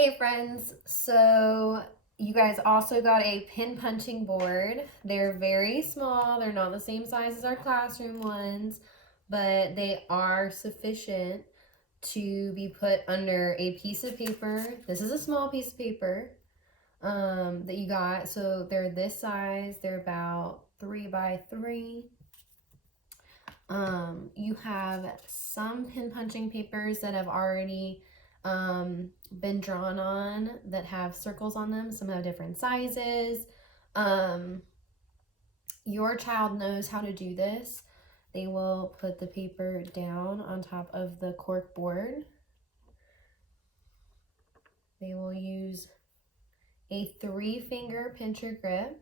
Hey friends, so you guys also got a pin punching board. They're very small, they're not the same size as our classroom ones, but they are sufficient to be put under a piece of paper. This is a small piece of paper that you got. So they're this size, they're about 3 by 3. You have some pin punching papers that have already been drawn on that have circles on them. Some have different sizes. Your child knows how to do this. They will put the paper down on top of the cork board. They will use a 3-finger pincher grip.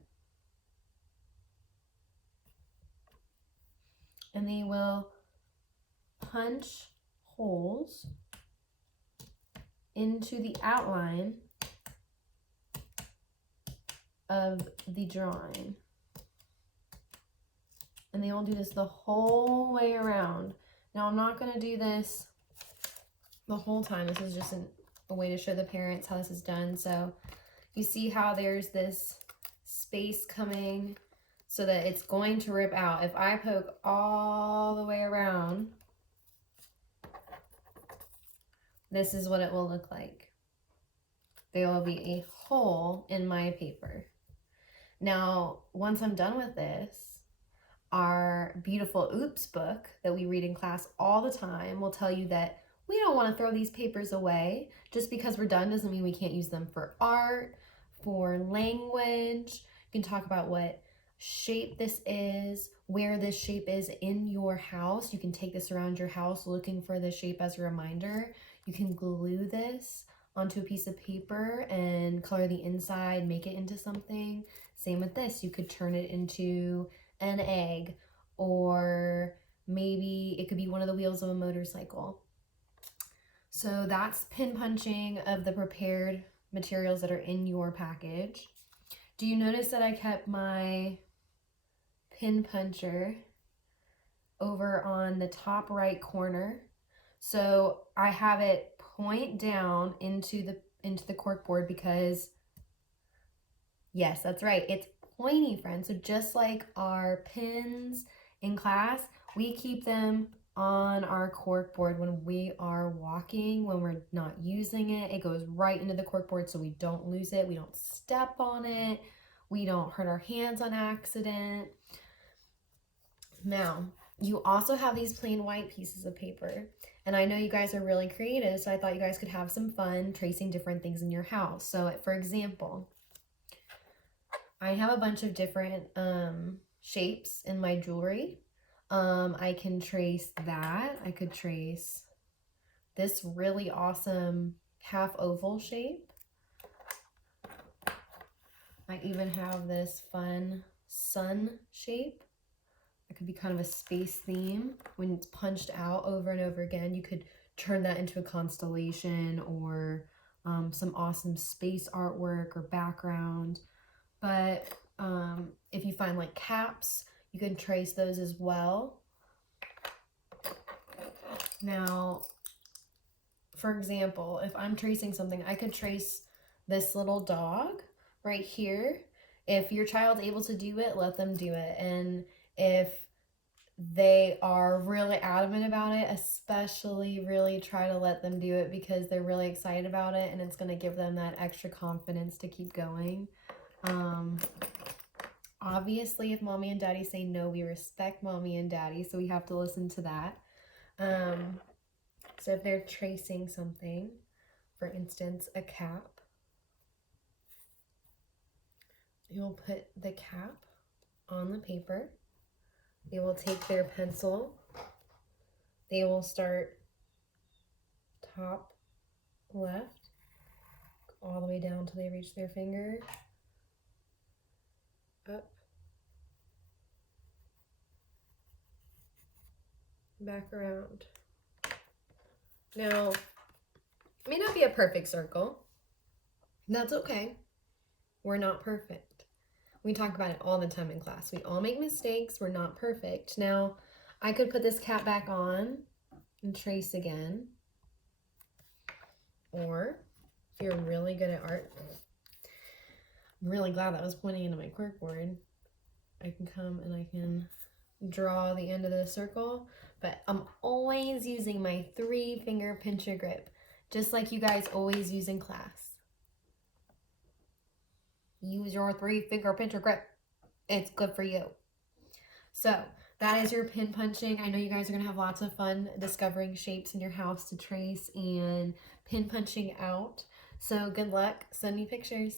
And they will punch holes into the outline of the drawing. And they will do this the whole way around. Now I'm not going to do this the whole time. This is just a way to show the parents how this is done. So you see how there's this space coming so that it's going to rip out. If I poke all the way around, this is what it will look like. There will be a hole in my paper. Now, once I'm done with this, our beautiful Oops book that we read in class all the time will tell you that we don't want to throw these papers away. Just because we're done doesn't mean we can't use them for art, for language. You can talk about what shape this is, where this shape is in your house. You can take this around your house looking for this shape as a reminder. You can glue this onto a piece of paper and color the inside, make it into something. Same with this. You could turn it into an egg, or maybe it could be one of the wheels of a motorcycle. So that's pin punching of the prepared materials that are in your package. Do you notice that I kept my pin puncher over on the top right corner? So I have it point down into the cork board because, yes, that's right, it's pointy, friends. So just like our pins in class, we keep them on our cork board when we are walking, when we're not using it. It goes right into the cork board so we don't lose it, we don't step on it, we don't hurt our hands on accident. Now, you also have these plain white pieces of paper, and I know you guys are really creative, so I thought you guys could have some fun tracing different things in your house. So for example, I have a bunch of different shapes in my jewelry. I can trace that. I could trace this really awesome half oval shape. I even have this fun sun shape. It could be kind of a space theme. When it's punched out over and over again, you could turn that into a constellation or some awesome space artwork or background. But if you find like caps, you can trace those as well. Now, for example, if I'm tracing something, I could trace this little dog right here. If your child's able to do it, let them do it. And if they are really adamant about it, especially really try to let them do it because they're really excited about it and it's going to give them that extra confidence to keep going. Obviously, if mommy and daddy say no, we respect mommy and daddy, so we have to listen to that. So if they're tracing something, for instance, a cap, you'll put the cap on the paper. They will take their pencil. They will start top left, all the way down till they reach their finger. Up, back around. Now, it may not be a perfect circle. That's okay. We're not perfect. We talk about it all the time in class. We all make mistakes. We're not perfect. Now, I could put this cap back on and trace again. Or If you're really good at art, I'm really glad that was pointing into my cork board. I can come and I can draw the end of the circle, but I'm always using my 3-finger pincher grip, just like you guys always use in class. Use your 3-finger pincher grip. It's good for you. So that is your pin punching. I know you guys are going to have lots of fun discovering shapes in your house to trace and pin punching out. So good luck. Send me pictures.